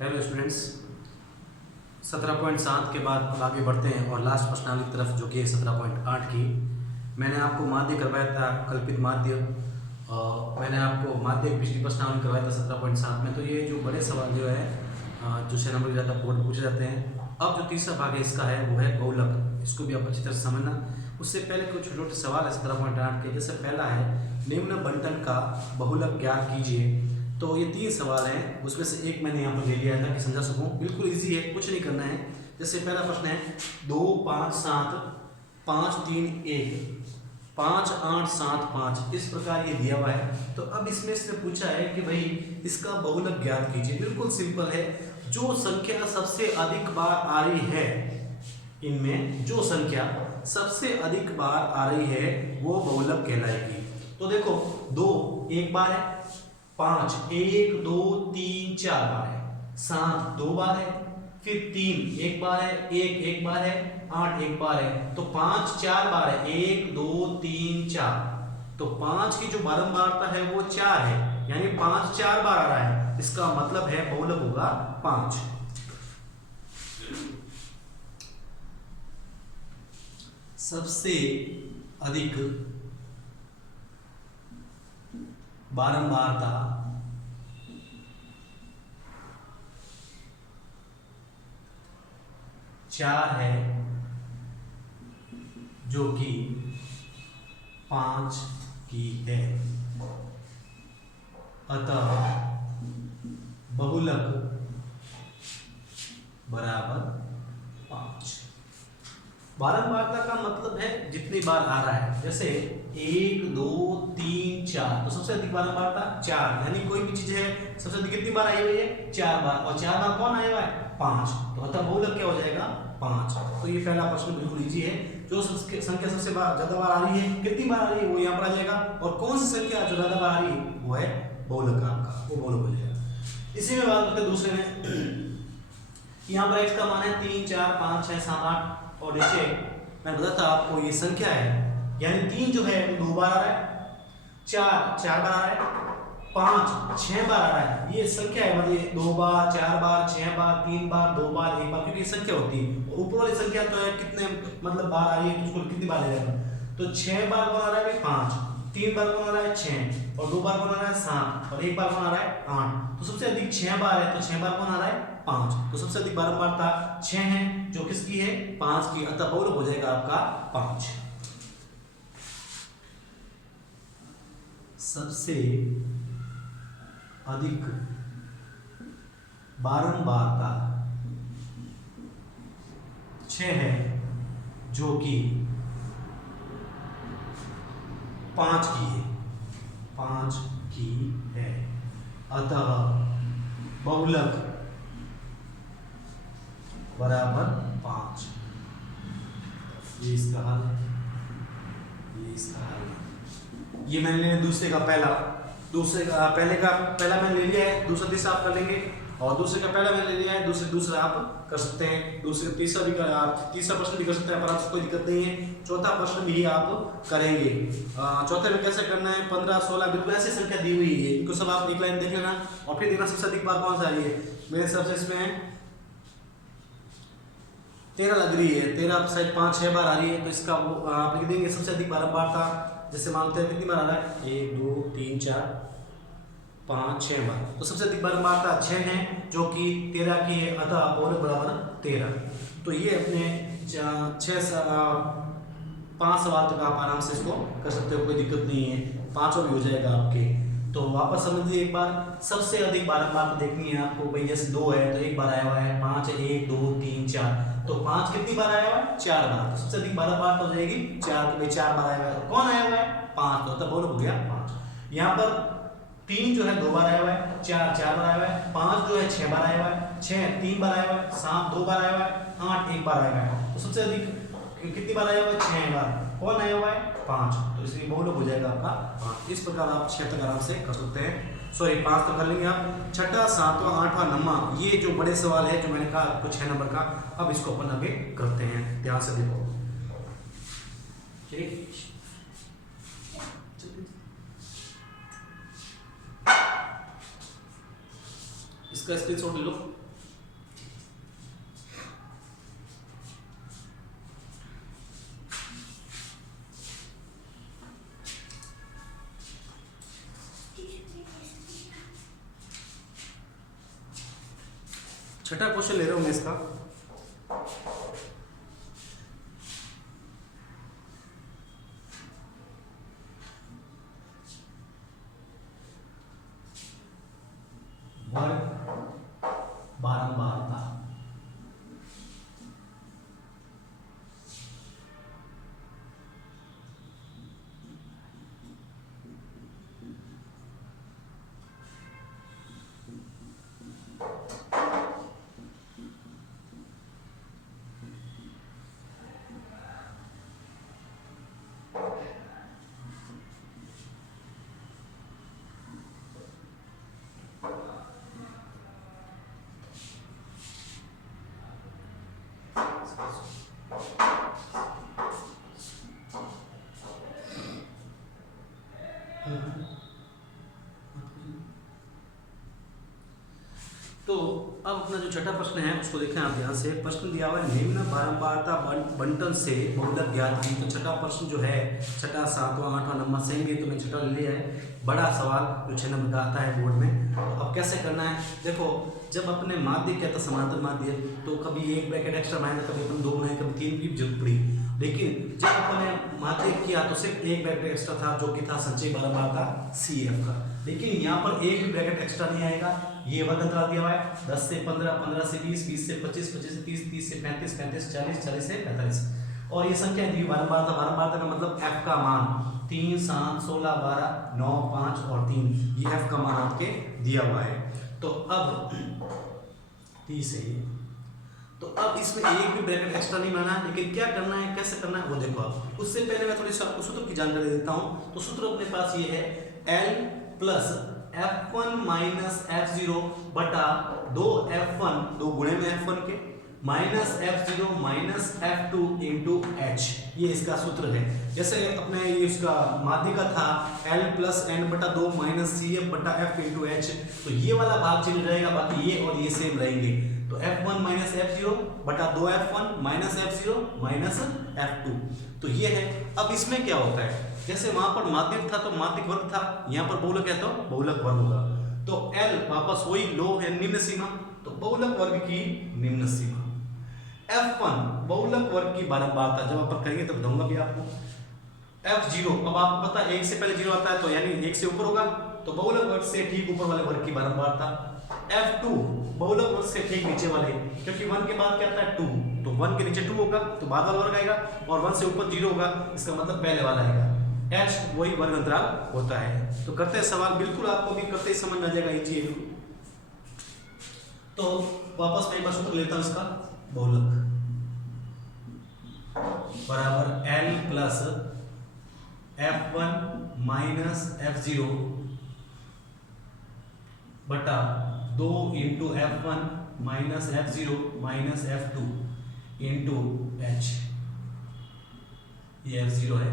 Hello students, 17.7 के बाद अब आगे बढ़ते हैं और लास्ट प्रश्नावली की तरफ जो कि है 17.8 की। मैंने आपको माध्य करवाया था, कल्पित माध्य। मैंने आपको माध्य पिछली प्रश्नावली करवाया था 17.7 में। तो ये जो बड़े सवाल जो है जो 6 नंबर के ज़्यादा बोर्ड पूछे जाते हैं। अब जो तीसरा भाग है इसका है वो है बहुलक। इसको भी आप अच्छी तरह से समझना। उससे पहले कुछ छोटे छोटे सवाल है 17.8 के। जैसे पहला है निम्न बंटन का बहुलक ज्ञात कीजिए। तो ये 3 सवाल हैं, उसमें से एक मैंने यहाँ पर ले लिया है ताकि समझा सकूँ। बिल्कुल इजी है, कुछ नहीं करना है। जैसे पहला प्रश्न है 2 5 7 5 3 1 5 8 7 5, इस प्रकार ये दिया हुआ है। तो अब इसमें से पूछा है कि भाई इसका बहुलक ज्ञात कीजिए। बिल्कुल सिंपल है, जो संख्या सबसे अधिक बार आ रही है, इनमें जो संख्या सबसे अधिक बार आ रही है वो बहुलक कहलाएगी। तो देखो 2 एक बार है, 5 1 2 3 4 बार है, 7 2 बार है, फिर 3 एक बार है, 1 एक बार है, 8 एक बार है। तो 5 4 बार है, 1 2 3 4। तो 5 की जो बारंबारता है वो 4 है, यानी 5 4 बार आ रहा है। इसका मतलब है बहुलक होगा 5। सबसे अधिक बारंबारता 4 है, जो कि 5 की है। अतः बहुलक बराबर 5। बारंबारता का मतलब है जितनी बार आ रहा है। जैसे 1 2 3 4, तो सबसे अधिक बारंबारता 4, यानी कोई भी चीज है सबसे अधिक कितनी बार आई हुई है? 4 बार। और 4 बार कौन आया हुआ है? 5। तो अतः बहुलक क्या हो जाएगा? 5। तो ये पहला प्रश्न बिल्कुल इजी है। जो संख्या सबसे ज्यादा बार आ रही है, कितनी बार आ रही है, वो यहाँ पर आ जाएगा। और कौन सी संख्या जो ज्यादा बार आ रही है वो है बहुलक आपका, वो बहुलक हो जाएगा। इसी में बात करते हैं दूसरे में। यहाँ पर x का मान है 3 4 5 6 7 8 और नीचे मैं बताता आपको ये संख्या है, यानी 3 जो है वो 2 बार आ रहा है, 4 4 बार आ रहा है, 5 6 बार आ रहा है। ये संख्या है, मतलब ये 2 बार 4 बार 6 बार 3 बार 2 बार 1 बार, क्योंकि ये संख्या होती है। ऊपर वाली संख्या तो है कितने मतलब बार आ रही है, तो उसको कितनी बार ले जाएगा। तो 6 बार कौन आ रहा है? 5। 3 बार कौन आ रहा है? 6। और 2 बार कौन आ रहा है? 7। और 1 बार कौन आ रहा है? 8। तो सबसे अधिक 6 बार है, तो 6 बार कौन आ रहा है? 5। तो सबसे अधिक बारंबारता 6 है, जो किसकी है? 5 की। अतः बहुलक हो जाएगा आपका 5। सबसे अधिक बारंबारता 6 है, जो कि 5 की है, 5 की है। अतः बहुलक बराबर 5। ये इसका हल है, ये इसका हल है। ये मैंने लिया दूसरे का पहला, दूसरे का पहले का पहला मैंने ले लिया है, दूसरा तीसरा आप कर लेंगे। और दूसरे का पहला मैंने ले लिया है, दूसरा आप कर सकते हैं। दूसरे तीसरा भी आप तीसरा प्रश्न भी कर सकते हैं, पर आपको कोई दिक्कत नहीं है। चौथा प्रश्न भी आप करेंगे। चौथे में कैसे करना है? 15 16 बिल्कुल ऐसी संख्या दी हुई है, इनको सब आप एक लाइन देख लेना और फिर देखना सबसे अधिक बार कौन सा आ रही है। मेरे हिसाब से इसमें 13 लग रही है, 13 शायद 5 6 बार आ रही है। तो इसका आप लिख देंगे सबसे अधिक बारंबारता। जैसे मानते हैं कितनी बार आ रहा है? 1 2 3 4 5 6 बार। तो सबसे अधिक बारंबारता 6 है, जो कि 13 की है। अतः बहुलक बराबर 13। तो ये अपने 5 सवाल तक आप आराम से इसको कर सकते हो, कोई दिक्कत नहीं है। 5 भी हो जाएगा आपके। तो वापस समझिए एक बार, सबसे अधिक बारंबार देखनी है आपको। भाई जैसे 2 है तो एक बार आया हुआ है, 5 है 1 2 3 4। तो 5 कितनी बार आया हुआ है? 4 बार। तो सबसे अधिक बार हो जाएगी 4, भाई 4 बार आया हुआ है। कौन आया हुआ है? 5। तो तब बहुलक हो गया 5। यहाँ पर 3 जो है 2 बार आया हुआ है, 4 4 बार आया हुआ है, 5 जो है 6 बार आया हुआ है, 6 3 बार आया हुआ है, 7 2 बार आया हुआ है, 8 1 बार आया हुआ है। तो सबसे अधिक कितनी बार आया हुआ है? 6 बार। कौन आया हुआ है? 5। तो इसलिए बहुलक हो जाएगा आपका 5। इस प्रकार आप 6 तक आराम से कर सकते हैं। सॉरी 5 तो कर लेंगे आप। छठा 7वां 8वां 9वां, ये जो बड़े सवाल है जो मैंने कहा आपको 6 नंबर का, अब इसको अपन आगे करते हैं। ध्यान से देखो, ठीक। इसका स्क्रीनशॉट ले लो। छठा क्वेश्चन ले रहा हूँ मैं इसका। वर्ग बारंबारता। तो अब अपना जो छठा प्रश्न है उसको देखें आप ध्यान से। प्रश्न दिया हुआ है निम्न बारंबारता बंटन से बहुलक ज्ञात की। तो छठा प्रश्न जो है, छठा, सातवां, आठवां नंबर सेम ही, तो मैंने छठा ले लिया है। बड़ा सवाल जो 6 नंबर का आता है बोर्ड में। तो अब कैसे करना है, देखो जब अपने माध्य क्या था, समांतर माध्य, तो कभी एक ब्रैकेट एक्स्ट्रा बनाए, कभी अपन 2 बनाए, कभी 3 की जरूरत पड़ी। लेकिन जब अपने माध्य किया तो सिर्फ एक ब्रैकेट एक्स्ट्रा था जो कि था संचयी बारंबारता CF का। लेकिन यहाँ पर एक भी ब्रैकेट एक्स्ट्रा नहीं आएगा। ये वर्ग अंतराल दिया हुआ है 10 से 15, 15 से 20, 20 से 25, 25 से 30, 30 से 35, 35 40, 40 से 45। और ये संख्या दी बारंबारता, बारंबारता का मतलब f का मान 3, 7, 16, 12, 9, 5 और 3, ये f का मान आपके दिया हुआ है। तो अब 30 है ये। तो अब इसमें एक भी ब्रैकेट एक्स्ट्रा नहीं बनाना है, लेकिन क्या करना है, कैसे करना है वो देखो आप। उससे पहले मैं थोड़ी सी आपको सूत्र की जानकारी देता हूँ। तो सूत्र अपने पास ये है L plus F1 minus F0 बटा 2F1, 2 गुणे में F1 के, minus F0 minus F2 into H, ये इसका सूत्र है। जैसे अपने ये इसका माध्य का था L प्लस N बटा 2 माइनस CF बटा F इंटू H, तो ये वाला भाग चेंज रहेगा, बाकी ये और ये सेम रहेंगे। तो F1 माइनस F0 बटा 2F1 minus F0 minus F2, तो ये है। अब इसमें क्या होता है, जैसे वहां पर माध्यक था तो माध्यक वर्ग था, यहाँ पर बहुलक है तो बहुलक वर्ग होगा। तो L वापस वही लो है, निम्न सीमा, तो बहुलक वर्ग की निम्न सीमा। F1 बहुलक वर्ग की बारंबारता, जब अपन करेंगे तब बताऊंगा भी आपको। F0, अब आपको पता है 1 से पहले 0 आता है, तो यानी 1 से ऊपर होगा, तो बहुलक वर्ग से ठीक ऊपर वाले वर्ग की बारंबारता। F2 बहुलक वर्ग से ठीक नीचे वाले, क्योंकि 1 के बाद क्या आता है 2, तो 1 के नीचे 2 होगा तो बाद वाला वर्ग आएगा, और 1 से ऊपर 0 होगा, इसका मतलब पहले वाला आएगा। H वही वर्ग अंतराल होता है। तो करते हैं सवाल, बिल्कुल आपको भी करते ही समझ में आ जाएगा, इजी है। तो वापस मैं एक बार सूत्र लेता हूं इसका। बहुलक बराबर L plus F1 minus F0 बटा 2 into F1 minus F0 minus F2 into H, ये F0 है।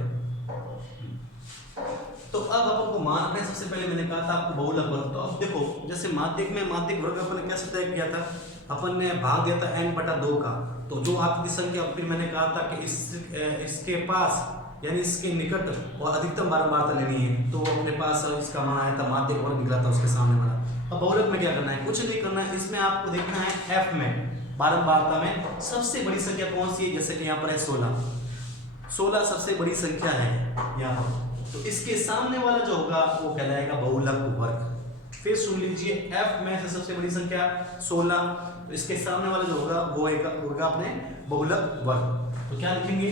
तो अब आपको मान रहे, सबसे पहले मैंने कहा था आपको बहुलक वर्ग। तो अब देखो, जैसे माध्यक में माध्यक वर्ग अपन ने कैसे तय किया था, अपन ने भाग दिया था n बटा 2 का। तो जो आपकी संख्या, फिर मैंने कहा था कि इसके पास यानी इसके निकट और अधिकतम बारंबारता लेनी है, तो वो अपने पास इसका मान आया था, माध्यक वर्ग निकला था उसके सामने वाला। अब बहुलक में क्या करना है, कुछ नहीं करना है, इसमें आपको देखना है f में बारंबारता में सबसे बड़ी संख्या कौन सी है। जैसे कि यहाँ पर है 16, 16 सबसे बड़ी संख्या है यहाँ पर, तो इसके सामने वाला जो होगा वो कहलाएगा बहुलक वर्ग। फिर सुन लीजिए, f में से सबसे बड़ी संख्या 16, तो इसके सामने वाला जो होगा वो होगा अपने बहुलक वर्ग। तो क्या लिखेंगे,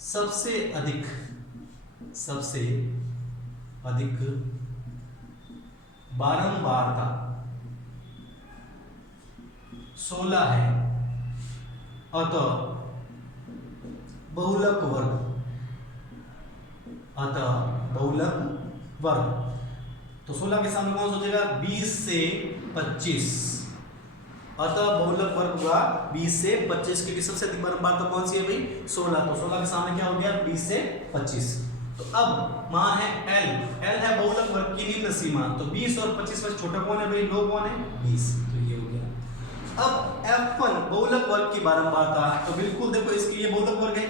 सबसे अधिक बारंबारता 16 है, अतः बहुलक वर्ग। तो 16 के सामने कौन सोचेगा, 20 से 25, अतः बहुलक वर्ग हुआ 20 से 25, क्योंकि सबसे अधिक बारंबारता कौन सी है भाई, 16। तो 16 के सामने क्या हो गया, 20 से 25। तो अब मान है L है बहुलक वर्ग की निम्न सीमा, तो 20 और 25 में छोटा कौन है भाई, लो कौन है, 20, तो ये हो गया। अब F1 बहुलक वर्ग की बारंबारता, तो बिल्कुल देखो इसके लिए बहुलक वर्ग है,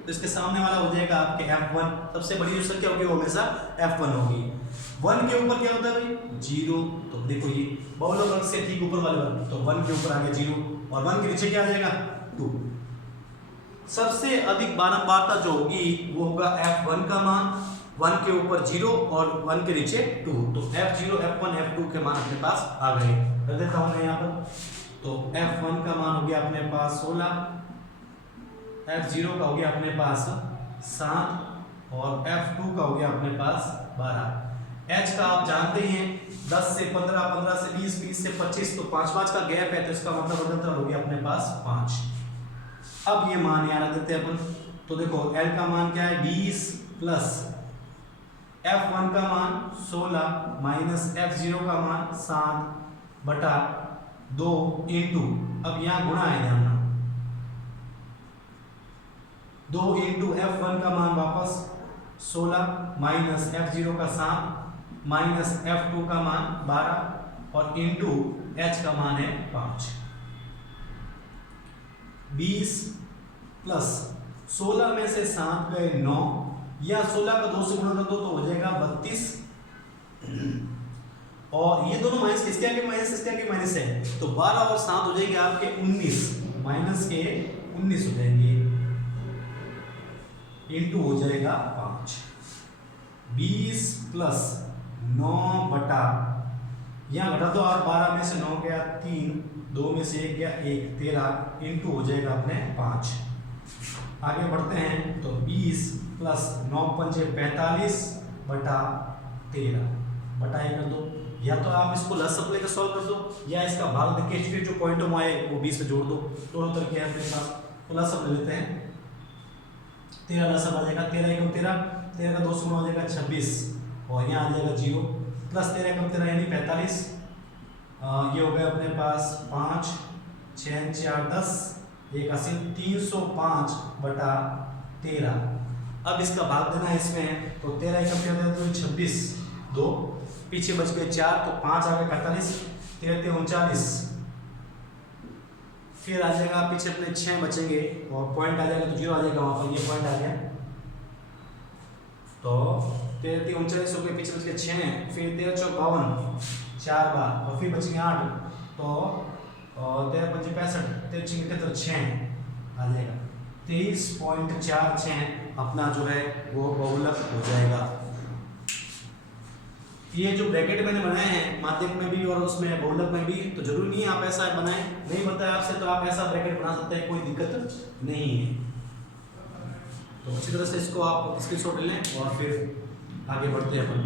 तो तो इसके सामने वाला हो जाएगा आपके F1। सबसे बड़ी जो संख्या होगी वो हमेशा F1 होगी। 1 के ऊपर क्या होता है भाई 0, तो देखो ये बहुलक वर्ग से ठीक ऊपर वाले वर्ग, तो 1 के ऊपर आ गया 0 और 1 के नीचे क्या आ जाएगा 2। सबसे अधिक बारंबारता जो होगी वो होगा F1 का मान, 1 के ऊपर 0 और 1 के नीचे 2, तो F0 F1 F2 के मान अपने पास आ गए। कर देता हूं मैं यहाँ पर, तो F1 का मान हो गया अपने पास 16, F0 का हो गया अपने पास 7 और F2 का हो गया अपने पास 12। H का आप जानते ही हैं 10 से 15, 15 से 20, 20 से 25, तो 5 का गैप है, तो इसका मतलब अंतर हो गया अपने पास 5। अब ये मान यहाँ रख देते हैं अपन, तो देखो L का मान क्या है 20 प्लस F1 का मान 16 माइनस F0 का मान 7 बटा 2 इंटू, अब यहाँ गुणा है ध्यान, 2 इंटू F1 का मान वापस 16 माइनस F0 का 7 माइनस F2 का मान 12 और इंटू H का मान है 5। 20 प्लस 16 में से 7 गए 9, या 16 का 2 से गुणा कर दो तो हो जाएगा 32, और ये दोनों माइनस किसके आगे माइनस, इसके आगे माइनस है, तो 12 और 7 हो जाएंगे आपके 19, माइनस के 19 हो जाएंगे, इंटू हो जाएगा 5। 20 प्लस 9 बटा, यहाँ घटा दो आप, 12 में से 9 गया 3, 2 में से 1 गया 1, 13 इंटू हो जाएगा अपने 5। आगे बढ़ते हैं, तो 20 प्लस 9 पंजे 45 बटा 13 बटा 1 कर दो, या तो आप इसको लसागु लेकर सॉल्व कर दो, या इसका भाग देके फिर जो पॉइंट में आए वो 20 में जोड़ दो, दोनों तरीके हैं अपने पास। तो लसागु ले लेते हैं, 13 लसागु आ जाएगा, 13 एकम 13, 13 का 2 से गुणा हो जाएगा 26 और यहाँ आ जाएगा 0 प्लस 13 कम 13 यानी 45, ये हो गया अपने पास 5 6 4 10 1 80, 305 बटा 13। अब इसका भाग देना है इसमें, तो 13 एकम 13 तो 26, 2 पीछे बच गए 4, तो 5 आ गए 45, 13 39, फिर आ जाएगा पीछे अपने 6 बचेंगे और पॉइंट आ जाएगा तो 0 आ जाएगा वहाँ पर, ये पॉइंट आ गया, तो 13 39 हो गए, पीछे बच गए 6, फिर 13 चौक 52 4 बार और फिर बचेंगे 8, तो 13 पंजे 65, 13 78 6 आ जाएगा, 23.46 अपना जो है वो बहुलक हो जाएगा। ये जो ब्रैकेट मैंने बनाए हैं माध्यमिक में भी और उसमें बहुलक में भी, तो जरूरी नहीं है आप ऐसा बनाएं, नहीं बताया आपसे तो आप ऐसा ब्रैकेट बना सकते हैं, कोई दिक्कत नहीं है। तो अच्छी तरह से इसको आप स्क्रीनशॉट ले लें और फिर आगे बढ़ते हैं अपन।